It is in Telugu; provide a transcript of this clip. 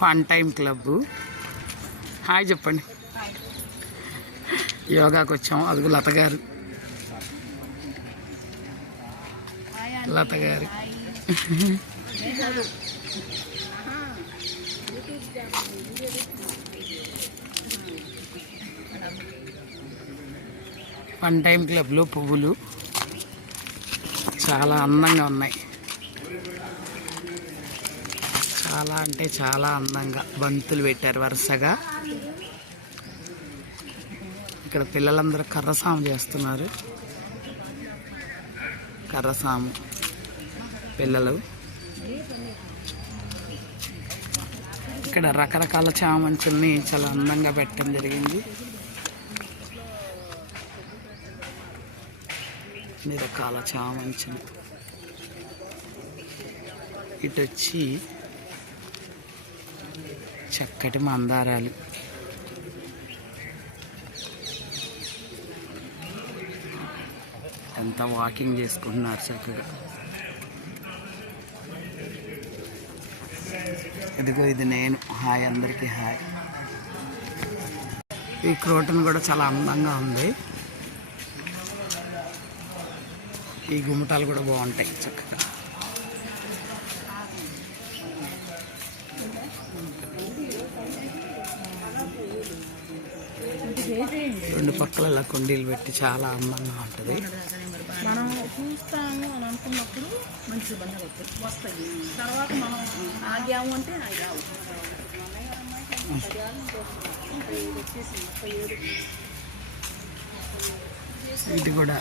Fun time club. హాయ్ చెప్పండి. యోగాకి వచ్చాము. అదిగో లత గారు. ఫన్ టైం క్లబ్లో పువ్వులు చాలా అందంగా ఉన్నాయి. చాలా అంటే చాలా అందంగా బంతులు పెట్టారు వరుసగా. ఇక్కడ పిల్లలందరూ కర్రసాము చేస్తున్నారు. కర్రసాము పిల్లలు. ఇక్కడ రకరకాల చామంతుల్ని చాలా అందంగా పెట్టడం జరిగింది. అన్ని రకాల చామంతులు. ఇటు వచ్చి చక్కటి మందారాలు. ఎంత వాకింగ్ చేసుకుంటున్నారు చక్కగా. ఇదిగో ఇది నేను. హాయ్ అందరికీ హాయ్. ఈ క్రోటన్ కూడా చాలా అందంగా ఉంది. ఈ గుమ్మటాలు కూడా బాగుంటాయి చక్కగా. రెండు పక్కల ఇలా కుండీలు పెట్టి చాలా అందంగా ఉంటుంది. మనం చూస్తాము అని అనుకున్నప్పుడు మంచి బంధువులు వస్తాయి. తర్వాత మనం ఆగాము అంటే ఆగాము. ఇది కూడా